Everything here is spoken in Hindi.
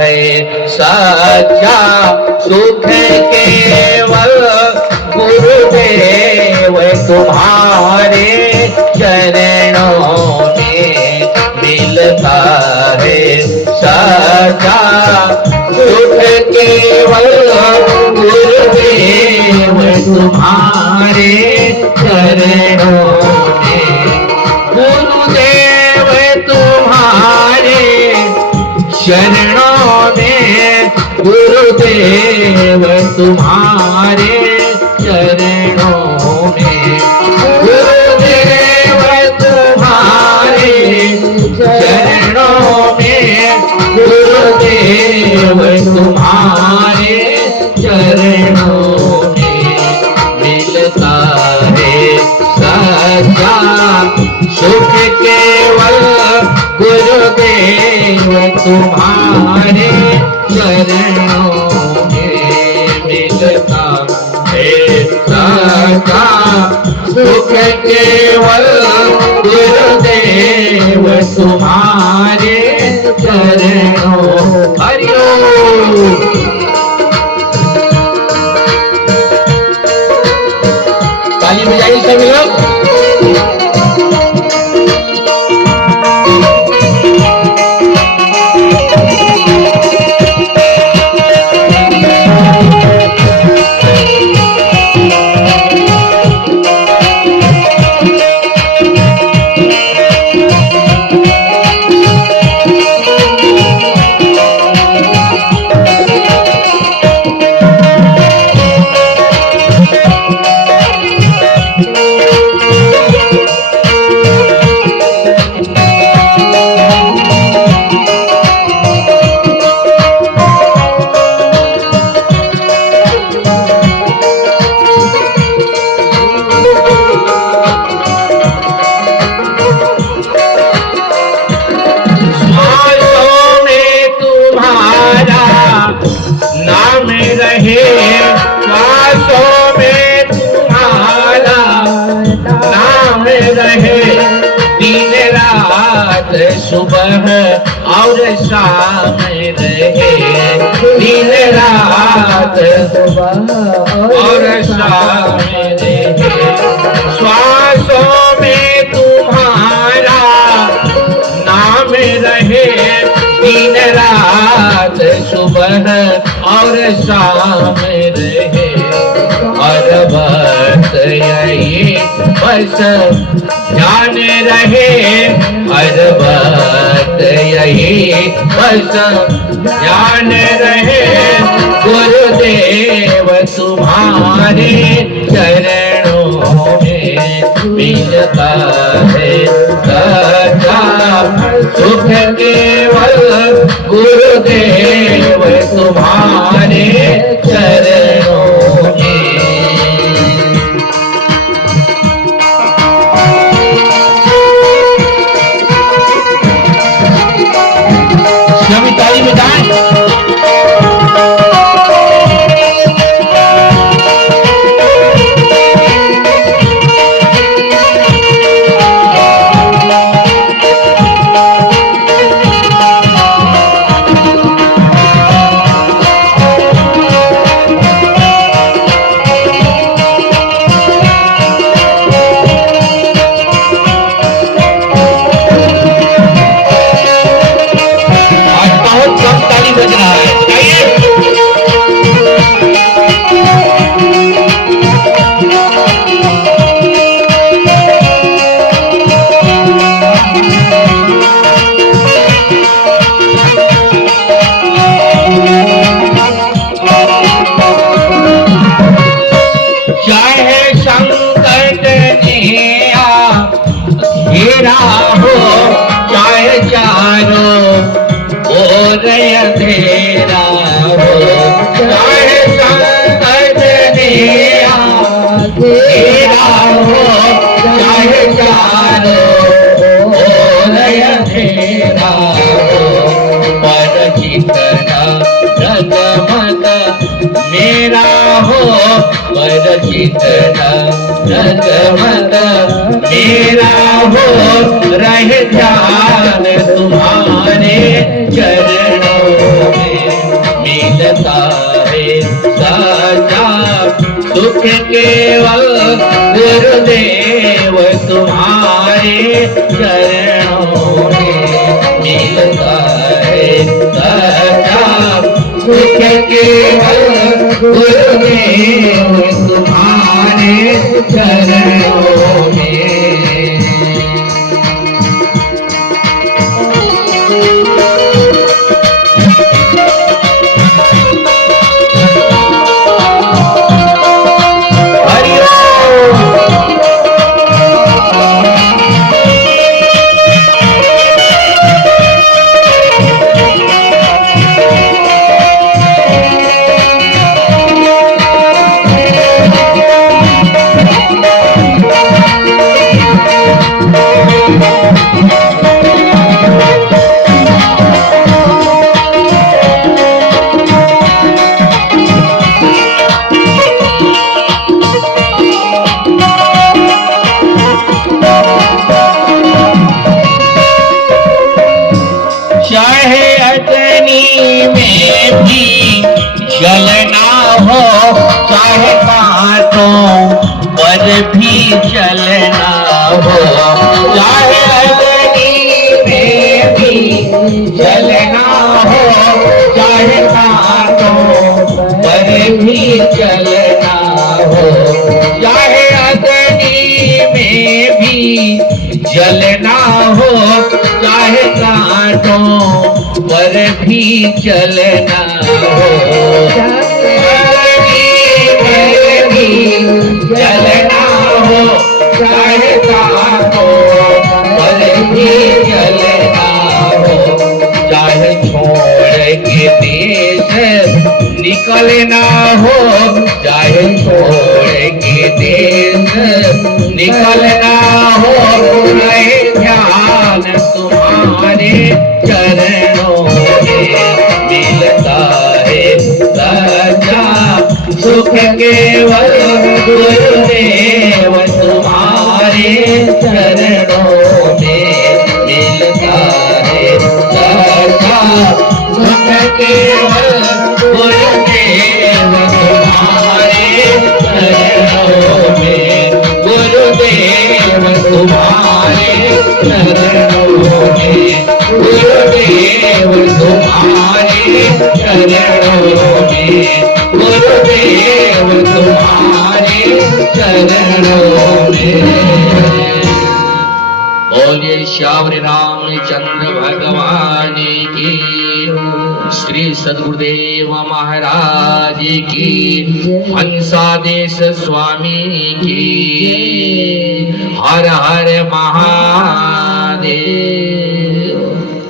है सच्चा सुख केवल गुरुदेव तुम्हारे चरणों में मिलता है। सच्चा सुख केवल गुरुदेव तुम्हारे चरणों में, गुरुदेव तुम्हारे चरणों में, गुरुदेव तुम्हारे चरणों में, गुरुदेव तुम्हारे चरणों में, गुरुदेव तुम्हारे चरणों में मिलता है सच्चा सुख केवल गुरुदेव तुम्हारे चरणों में मिलता है सच्चा सुख केवल गुरुदेव तुम्हारे चरणों। हरि ओम। ताली बजाइए सभी लोग। सुबह और शाम रहे, दिन रात सुबह और शाम रहे, श्वासों में तुम्हारा नाम रहे, दिन रात सुबह और शाम रहे। और बस यही बस ध्यान रहे, हर बात यही बस ध्यान रहे, गुरुदेव तुम्हारे चरणों में मिलता है सच्चा सुख केवल गुरुदेव तुम्हारे चरणों में। सभी ताली बजाएं। चाहे चारों ओर अंधेरा हो, चाहे संकट घेरा हो, चाहे चारों ओर अंधेरा हो, पर चितना रगमग मेरा हो, पर चितना रगमग मेरा हो, रहे ध्यान तुम्हारे चरणों मिलता है सच्चा सुख केवल गुरुदेव तुम्हारे चरणों में मिलता है सच्चा सुख केवल गुरुदेव तुम्हारे चरणों में। चाहे अग्नि में भी जलना हो, चाहे कांटों पर भी चलना हो, चाहे अग्नि में भी जलना हो, चाहे कांटों पर भी चलना हो, चाहे अग्नि में भी जलना हो, चाहे कांटों पर भी चलना हो, चलना हो, चाहे कांटों पर भी चलना हो, चाहे छोड़ के देश निकलना हो, चाहे छोड़ के देश निकलना हो, रहे ध्यान तुम्हारे चरणों में मिलता है सच्चा सुख केवल गुरुदेव तुम्हारे चरणों में मिलता है सच्चा सुख केवल गुरुदेव तुम्हारे चरणों में, गुरुदेव तुम्हारे चरणों में, गुरुदेव तुम्हारे चरणों में, गुरुदेव तुम्हारे चरणों में। बोलिए श्यावरी रामचंद्र भगवान की, श्री सद्गुरुदेव महाराज की, हंसादेश स्वामी की, हर हर महादेव।